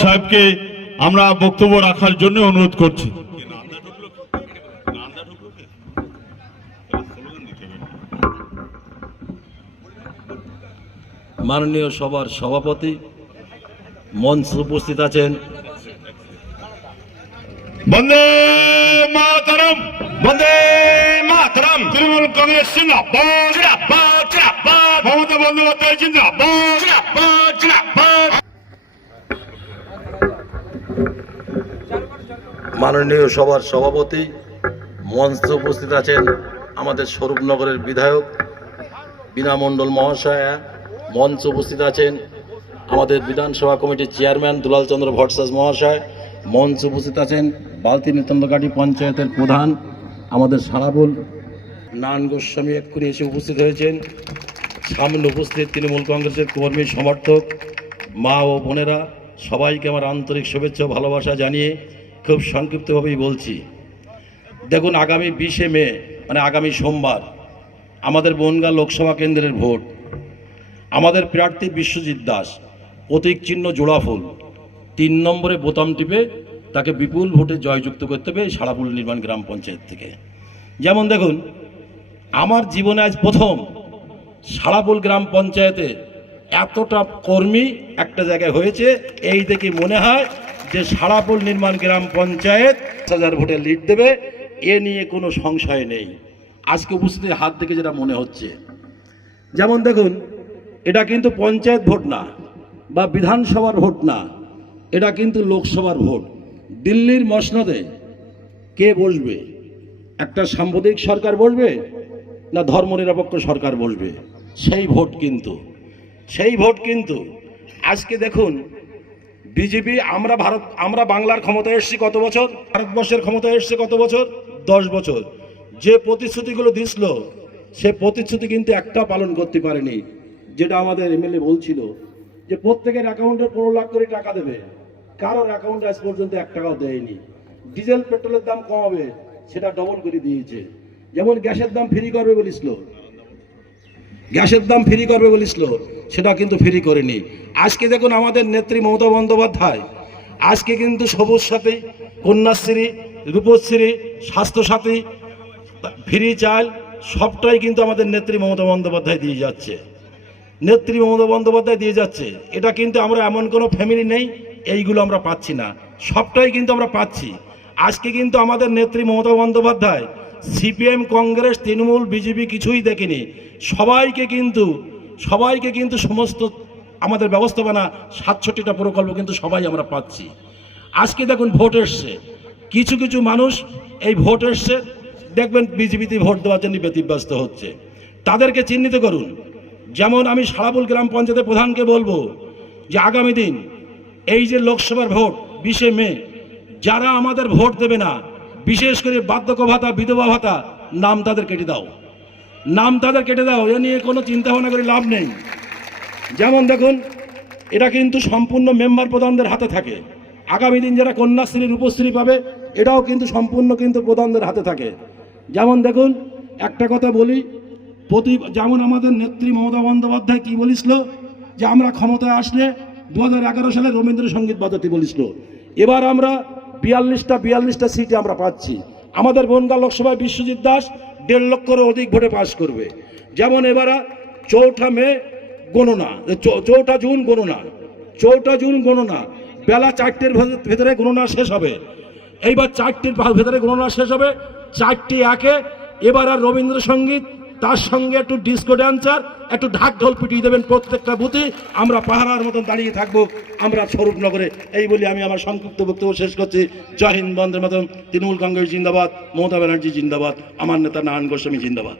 সাহেবকে আমরা বক্তব্য রাখার জন্য অনুরোধ করছি। মাননীয় সভার সভাপতি মঞ্চে উপস্থিত আছেন বন্দে মাতরম, বন্দে মাতরম। তৃণমূল কংগ্রেস জিন্দাবাদ, জিন্দাবাদ, জিন্দাবাদ, মমতা বন্দ্যোপাধ্যায় জিন্দাবাদ। জিন্দাবাদ, জিন্দাবাদ। মাননীয় সভার সভাপতি মঞ্চে উপস্থিত আছেন আমাদের স্বরূপনগরের বিধায়ক বীণা মণ্ডল মহাশয়া। মঞ্চে উপস্থিত আছেন আমাদের বিধানসভা কমিটির চেয়ারম্যান দুলাল চন্দ্র ভট্টাচার্য মহাশয়। মঞ্চে উপস্থিত আছেন বালতি নিতন্দকাটি পঞ্চায়েতের প্রধান আমাদের সারাবুল নারায়ণ গোস্বামী এক্ষুনি এসে উপস্থিত হয়েছেন। সামনে উপস্থিত তৃণমূল কংগ্রেসের কর্মী সমর্থক মা ও বোনেরা, সবাইকে আমার আন্তরিক শুভেচ্ছা ও ভালোবাসা জানিয়ে খুব সংক্ষিপ্তভাবেই বলছি। দেখুন, আগামী 20শে মে মানে আগামী সোমবার আমাদের বনগাঁ লোকসভা কেন্দ্রের ভোট। আমাদের প্রার্থী বিশ্বজিৎ দাস, প্রতীক চিহ্ন জোড়া ফুল, 3 নম্বরে বোতাম টিপে তাকে বিপুল ভোটে জয়যুক্ত করতে হবে সারাপুল নির্মাণ গ্রাম পঞ্চায়েত থেকে। যেমন দেখুন, আমার জীবনে আজ প্রথম সারাপুল গ্রাম পঞ্চায়েতে এতটা কর্মী একটা জায়গায় হয়েছে, এই দেখে মনে হয় যে সারাপুল নির্মাণ গ্রাম পঞ্চায়েত 1000 ভোটে লিড দেবে, এ নিয়ে কোনো সংশয় নেই। আজকে উপস্থিতির হাত থেকে যেটা মনে হচ্ছে, যেমন দেখুন, এটা কিন্তু পঞ্চায়েত ভোট না বা বিধানসভার ভোট না, এটা কিন্তু লোকসভার ভোট। দিল্লির মসনদে কে বসবে? একটা সাম্প্রদায়িক সরকার বসবে না ধর্মনিরপেক্ষ সরকার বসবে? সেই ভোট কিন্তু আজকে দেখুন, বিজেপি, আমরা বাংলার ক্ষমতায় এসেছি কত বছর, ভারতবর্ষের ক্ষমতায় এসেছে কত বছর? 10 বছর। যে প্রতিশ্রুতিগুলো দিছিল সে প্রতিশ্রুতি কিন্তু একটা পালন করতে পারেনি। যেটা আমাদের এমএলএ বলছিল যে প্রত্যেকের অ্যাকাউন্টে 15 লাখ করে টাকা দেবে, কারোর অ্যাকাউন্টে আজ পর্যন্ত 1 টাকাও দেয়নি। ডিজেল পেট্রোলের দাম কমাবে, সেটা ডবল করে দিয়েছে। যেমন গ্যাসের দাম ফ্রি করবে বলিছিল, সেটা কিন্তু ফ্রি করেনি। আজকে দেখুন, আমাদের নেত্রী মমতা বন্দ্যোপাধ্যায় আজকে কিন্তু সবুজ সাথী, কন্যাশ্রী, রূপশ্রী, স্বাস্থ্যসাথী, ফ্রি চাল সবটাই কিন্তু আমাদের নেত্রী মমতা বন্দ্যোপাধ্যায় দিয়ে যাচ্ছে। এটা কিন্তু আমরা এমন কোনো ফ্যামিলি নেই এইগুলো আমরা পাচ্ছি না, সবটাই কিন্তু আমরা পাচ্ছি। আজকে কিন্তু আমাদের নেত্রী মমতা বন্দ্যোপাধ্যায় সিপিএম, কংগ্রেস, তৃণমূল, বিজেপি কিছুই দেখেনি, সবাইকে কিন্তু সমস্ত আমাদের ব্যবস্থাপনা 67টা প্রকল্প কিন্তু সবাই আমরা পাচ্ছি। আজকে দেখুন, ভোট এসছে, কিছু মানুষ এই ভোট এসছে দেখবেন বিজেপিতে ভোট দেওয়ার জন্য ব্যতিব্যস্ত হচ্ছে, তাদেরকে চিহ্নিত করুন। যেমন আমি সারাপুল গ্রাম পঞ্চায়েতের প্রধানকে বলবো যে আগামী দিন এই যে লোকসভার ভোট 20শে মে, যারা আমাদের ভোট দেবে না, বিশেষ করে বার্ধক্য ভাতা, বিধবা ভাতা, নাম তাদের কেটে দাও, এ নিয়ে কোনো চিন্তা ভাবনা করে লাভ নেই। যেমন দেখুন, এটা কিন্তু সম্পূর্ণ মেম্বার প্রধানদের হাতে থাকে। আগামী দিন যারা কন্যাশ্রী, রূপশ্রী পাবে, এটাও কিন্তু সম্পূর্ণ কিন্তু প্রধানদের হাতে থাকে। যেমন দেখুন, একটা কথা বলি, যেমন আমাদের নেত্রী মমতা বন্দ্যোপাধ্যায় কি বলেছিল যে আমরা ক্ষমতায় আসলে 2011 সালে রবীন্দ্রসঙ্গীত বাজাতে বলেছিল। এবার আমরা 42টা সিটে আমরা পাচ্ছি। আমাদের বনগাঁ লোকসভায় বিশ্বজিৎ দাস 1.5 লক্ষের অধিক ভোটে পাস করবে। যেমন এবার 4 জুন গণনা, বেলা 4টের ভেতরে গণনা শেষ হবে। এইবার 4টের ভেতরে গণনা শেষ হবে, 4টি 1-এ এবার আর রবীন্দ্রসঙ্গীত, তার সঙ্গে একটু ডিস্কো ড্যান্সার, একটু ঢাক ঢোল পিটিয়ে দেবেন প্রত্যেকটা বুথে। আমরা পাহারার মতন দাঁড়িয়ে থাকবো আমরা স্বরূপনগরে। এই বলে আমি আমার সংক্ষিপ্ত বক্তব্য শেষ করছি। জয় হিন্দ, বন্দে মাতরম। তৃণমূল কংগ্রেস জিন্দাবাদ, মমতা ব্যানার্জি জিন্দাবাদ, আমার নেতা নারায়ণ গোস্বামী জিন্দাবাদ।